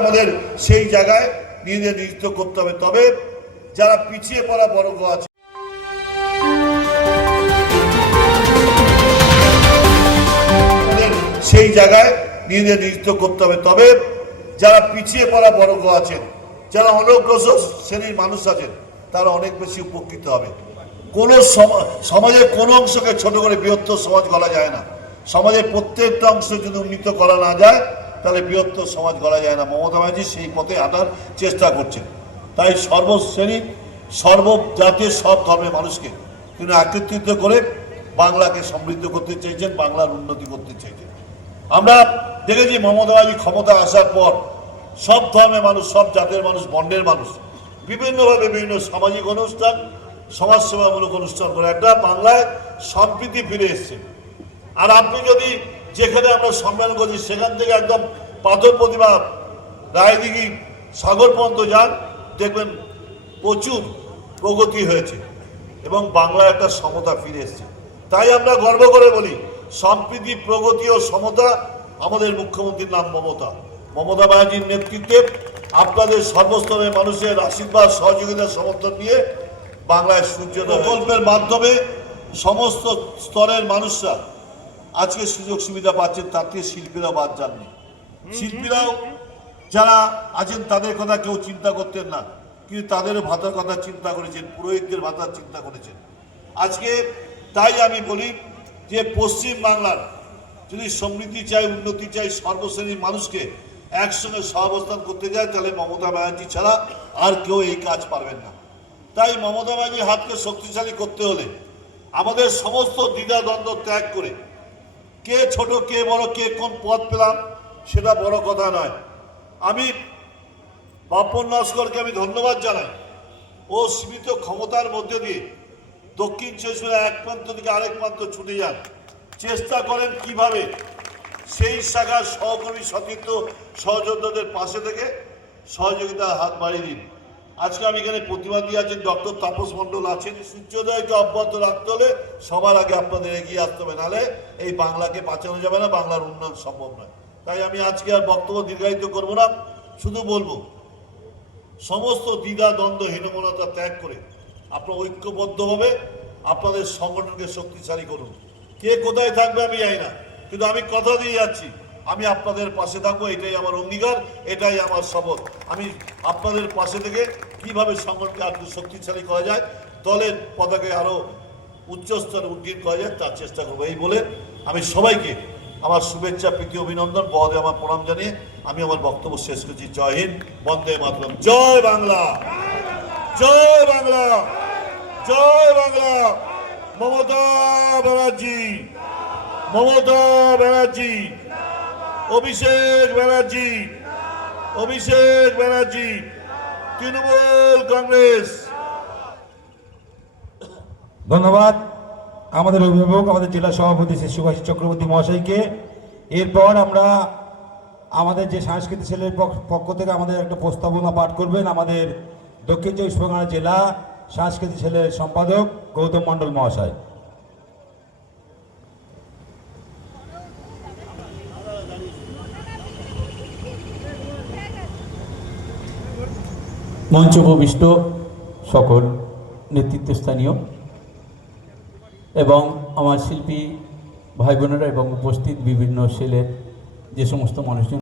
আমাদের সেই জায়গায় নিজেদের নিযুক্ত করতে হবে। তবে যারা পিছিয়ে পড়া বর্গ আছে, সেই জায়গায় নিজেদের নিযুক্ত করতে হবে। তবে যারা পিছিয়ে পড়া বর্গ আছেন, যারা অনগ্রসর শ্রেণীর মানুষ আছেন, তারা অনেক বেশি উপকৃত হবে। কোনো সমাজের কোনো অংশকে ছোট করে বৃহত্তর সমাজ গড়া যায় না। সমাজের প্রত্যেকটা অংশ যদি উন্নীত করা না যায়, তাহলে বৃহত্তর সমাজ গড়া যায় না। মমতা ব্যানার্জি সেই পথে হাঁটার চেষ্টা করছেন। তাই সর্বশ্রেণী সর্বজাতির সব ধর্মের মানুষকে তিনি একত্রিত করে বাংলাকে সমৃদ্ধ করতে চাইছেন, বাংলার উন্নতি করতে চাইছেন। আমরা দেখেছি মমতা ব্যানার্জি ক্ষমতা আসার পর সব ধর্মের মানুষ, সব জাতের মানুষ, বর্ণের মানুষ বিভিন্নভাবে বিভিন্ন সামাজিক অনুষ্ঠান, সমাজসেবামূলক অনুষ্ঠান করে একটা বাংলায় সম্প্রীতি ফিরে এসছে। আর আপনি যদি যেখানে আমরা সম্মেলন করছি সেখান থেকে একদম পাথর প্রতিমা রায়দিঘি সাগর পর্যন্ত যান, দেখবেন প্রচুর প্রগতি হয়েছে এবং বাংলায় একটা সমতা ফিরে এসছে। তাই আমরা গর্ব করে বলি, সম্প্রীতি, প্রগতি ও সমতা আমাদের মুখ্যমন্ত্রীর নাম মমতা। মমতা ব্যানার্জির নেতৃত্বে আপনাদের সর্বস্তরের মানুষের আশীর্বাদ, সহযোগিতা, সমর্থন নিয়ে বাংলায় সূর্যোদয় প্রকল্পের মাধ্যমে সমস্ত স্তরের মানুষরা আজকে সুযোগ সুবিধা পাচ্ছেন। তার থেকে শিল্পীরা বাদ যাননি। শিল্পীরাও যারা আছেন তাদের কথা কেউ চিন্তা করতেন না, কিন্তু তাদেরও ভাতার কথা চিন্তা করেছেন, পুরোহিতদের ভাতার চিন্তা করেছেন আজকে। তাই আমি বলি যে পশ্চিম বাংলার যদি সমৃদ্ধি চাই, উন্নতি চাই, সর্বশ্রেণীর মানুষকে একসঙ্গে সহাবস্থান করতে যায়, তাহলে মমতা ব্যানার্জি ছাড়া আর কেউ এই কাজ পারবেন না। তাই মমতা ব্যানার্জির হাতকে শক্তিশালী করতে হলে আমাদের সমস্ত দ্বিধাদ্বন্দ্ব ত্যাগ করে, কে ছোট কে বড়, কে কোন পদ পেলাম সেটা বড় কথা নয়। আমি বাপন নস্করকে আমি ধন্যবাদ জানাই। ও সীমিত ক্ষমতার মধ্যে দিয়ে দক্ষিণ চব্বিশ এক প্রান্ত থেকে আরেক প্রান্ত ছুটে যান, চেষ্টা করেন কিভাবে সেই শাখার সহকর্মী সতীর্থ সহযোদ্ধাদের পাশে থেকে সহযোগিতার হাত বাড়িয়ে দিন। আজকে আমি এখানে প্রতিবাদী আছেন, ডক্টর তাপস মণ্ডল আছেন। সূর্যোদয়কে অব্যাহত রাখতে হলে সবার আগে আপনাদের এগিয়ে আসতে হবে, নাহলে এই বাংলাকে বাঁচানো যাবে না, বাংলার উন্নয়ন সম্ভব নয়। তাই আমি আজকে আর বক্তব্য দীর্ঘায়িত করব না, শুধু বলবো সমস্ত দ্বিধা দ্বন্দ্ব হীনমনতা ত্যাগ করে আপনারা ঐক্যবদ্ধভাবে আপনাদের সংগঠনকে শক্তিশালী করুন। কে কোথায় থাকবে আমি জানি না, কিন্তু আমি কথা দিয়ে যাচ্ছি, আমি আপনাদের পাশে থাকবো। এটাই আমার অঙ্গীকার, এটাই আমার শপথ। আমি আপনাদের পাশে থেকে কিভাবে সংগঠনকে আরো শক্তিশালী করা যায়, দলের পতাকে আরো উচ্চস্তরে উদ্গীন করা যায়, তার চেষ্টা করবো। এই বলে আমি সবাইকে আমার শুভেচ্ছা, প্রীতি, অভিনন্দন, বহদে আমার প্রণাম জানিয়ে আমি আমার বক্তব্য শেষ করছি। জয় হিন্দ, বন্দে মাতরম, জয় বাংলা, জয় বাংলা, জয় বাংলা। মমতা ব্যানার্জি, মমতা ব্যানার্জি, অভিষেক ব্যানার্জি, অভিষেক ব্যানার্জি, তৃণমূল কংগ্রেস। ধন্যবাদ আমাদের অভিভাবক, আমাদের জেলা সভাপতি শ্রী সুভাষ চক্রবর্তী মহাশয়কে। এরপর আমরা আমাদের যে সাংস্কৃতিক সেলের পক্ষ থেকে আমাদের একটা প্রস্তাবনা পাঠ করবেন আমাদের দক্ষিণ চব্বিশ পরগনা জেলা সাংস্কৃতিক সেলের সম্পাদক গৌতম মণ্ডল মহাশয়। মঞ্চ উপবিষ্ট সকল নেতৃত্বস্থানীয় এবং আমার শিল্পী ভাই বোনেরা এবং উপস্থিত বিভিন্ন সেলের যে সমস্ত মানুষজন